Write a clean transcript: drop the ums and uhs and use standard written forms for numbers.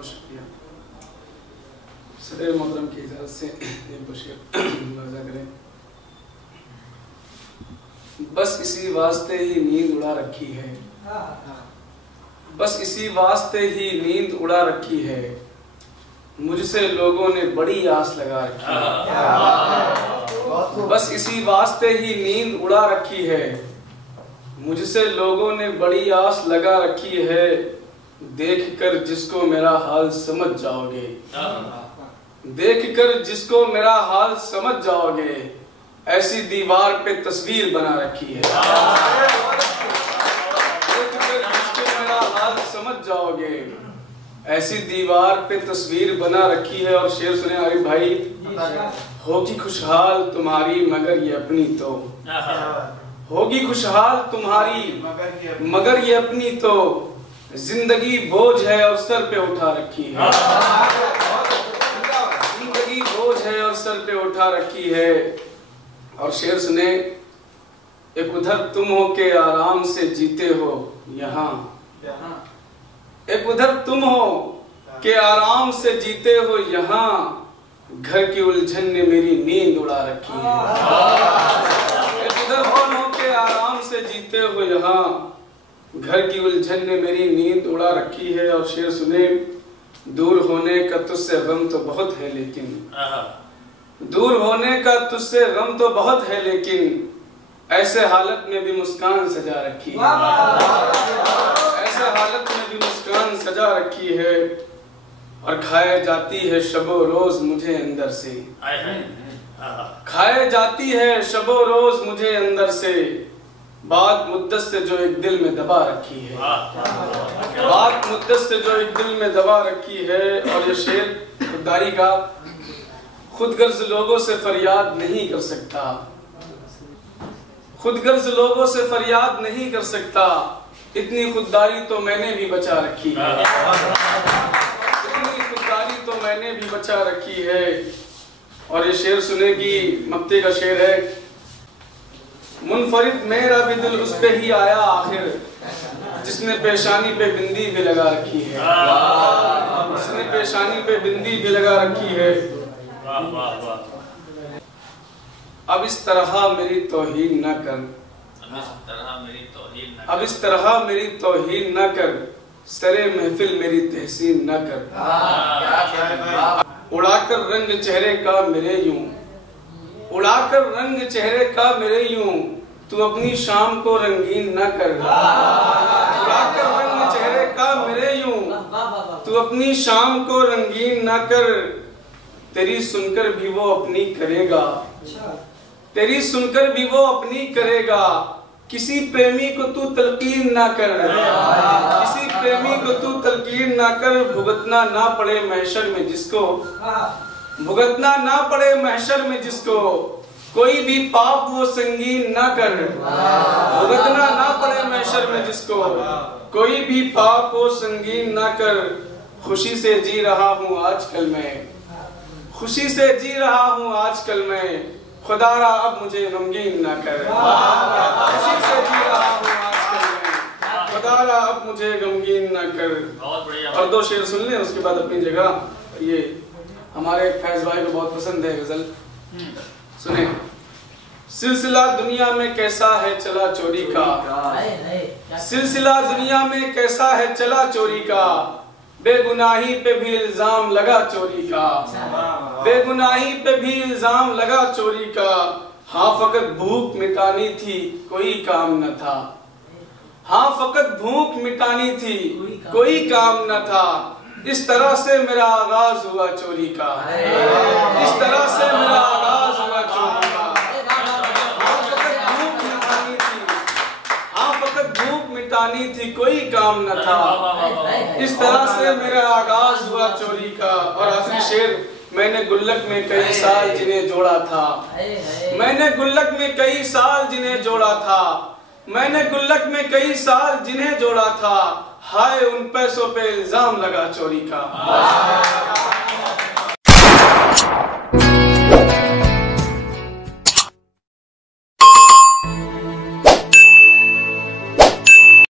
बहुत शुक्रिया। सदर मोहतरम की इजाज़त से एक दो शेर मुलाज़ा करें। बस इसी वास्ते ही नींद उड़ा रखी है, बस इसी वास्ते ही नींद उड़ा रखी है, मुझसे लोगों ने बड़ी आस लगा रखी है। बस इसी वास्ते ही नींद उड़ा रखी है, मुझसे लोगों ने बड़ी आस लगा रखी है। देखकर जिसको मेरा हाल समझ जाओगे, देखकर जिसको मेरा हाल समझ जाओगे, ऐसी दीवार पे तस्वीर बना रखी है। देखकर जिसको मेरा हाल समझ जाओगे, ऐसी दीवार पे तस्वीर बना रखी है। और शेर सुने आरिफ भाई, होगी खुशहाल तुम्हारी मगर ये अपनी तो, होगी खुशहाल तुम्हारी मगर ये अपनी तो, जिंदगी बोझ है और सर पे उठा रखी है। जिंदगी बोझ है और सर पे उठा रखी है। और शेर सुने, एक उधर तुम हो के आराम से जीते हो यहाँ, एक उधर तुम हो के आराम से जीते हो यहाँ, घर की उलझन ने मेरी नींद उड़ा रखी है। एक उधर तुम हो के आराम से जीते हो यहाँ, घर की उलझन ने मेरी नींद उड़ा रखी है। और शेर सुने, दूर होने का तुझसे गम तो बहुत है लेकिन, दूर होने का तुझसे गम तो बहुत है लेकिन, ऐसे हालत में भी मुस्कान सजा रखी है। ऐसे हालत में भी मुस्कान सजा रखी है। और खाए जाती है शबो रोज मुझे अंदर से, खाए जाती है शबो रोज मुझे अंदर से, बात मुद्दत से जो एक दिल में दबा रखी है, बात मुद्दत से जो एक दिल में दबा रखी है। और ये शेर खुददारी का, खुदगर्ज लोगों से फरियाद नहीं कर सकता, खुदगर्ज लोगों से फरियाद नहीं कर सकता, इतनी खुददारी तो मैंने भी बचा रखी है, इतनी खुददारी तो मैंने भी बचा रखी है। और ये शेर सुने की मक्ते का शेर है, मुनफरिद मेरा भी दिल उस पे ही आया आखिर, जिसने पेशानी पे बिंदी भी लगा रखी है, जिसने पेशानी पे बिंदी भी लगा रखी है। अब इस तरह मेरी तौहीन न कर, अब इस तरह मेरी तौहीन न कर, सरे महफिल मेरी तहसीन न कर। उड़ाकर रंग चेहरे का मेरे यूं, उड़ाकर रंग चेहरे का मेरे यूं, तू अपनी शाम को रंगीन न कर। उड़ाकर रंग चेहरे का मेरे यूं, तू अपनी शाम को रंगीन न कर। तेरी सुनकर भी वो अपनी करेगा, तेरी सुनकर भी वो अपनी करेगा, किसी प्रेमी को तू तलकीन ना कर, किसी प्रेमी को तू तलकीन ना कर। भुगतना ना पड़े महशर में जिसको, भुगतना ना पड़े महशर में जिसको, कोई भी पाप वो संगीन ना कर। भुगतना ना पड़े महशर में जिसको, कोई भी पाप वो संगीन ना कर। खुशी से जी रहा हूँ आजकल मैं, खुशी से जी रहा हूँ आजकल मैं, खुदारा अब मुझे गमगीन ना कर। खुशी से जी रहा हूँ आजकल मैं, खुदारा अब मुझे गमगीन ना कर। और दो शेर सुन लें उसके बाद अपनी जगह। ये हमारे फैज भाई को बहुत पसंद है गजल, सुने। सिलसिला दुनिया में कैसा है चला चोरी का, सिलसिला दुनिया में कैसा है चला चोरी का, बेगुनाही पे भी इल्जाम लगा चोरी का, बेगुनाही पे भी इल्जाम लगा चोरी का। हाँ फकत भूख मिटानी थी कोई काम न था, हाँ फकत भूख मिटानी थी कोई काम न था। इस तरह से मेरा आगाज हुआ चोरी का, इस तरह से मेरा आगाज हुआ चोरी का। हाँ फकत भूख मिटानी थी, हाँ फकत भूख मिटानी थी कोई काम न था। इस तरह से मेरा आगाज हुआ चोरी का। और आखिरी शेर, मैंने गुल्लक में कई साल जिन्हें जोड़ा था, मैंने गुल्लक में कई साल जिन्हें जोड़ा था, मैंने गुल्लक में कई साल जिन्हें जोड़ा था। हाय उन पैसों पे इल्जाम लगा चोरी का।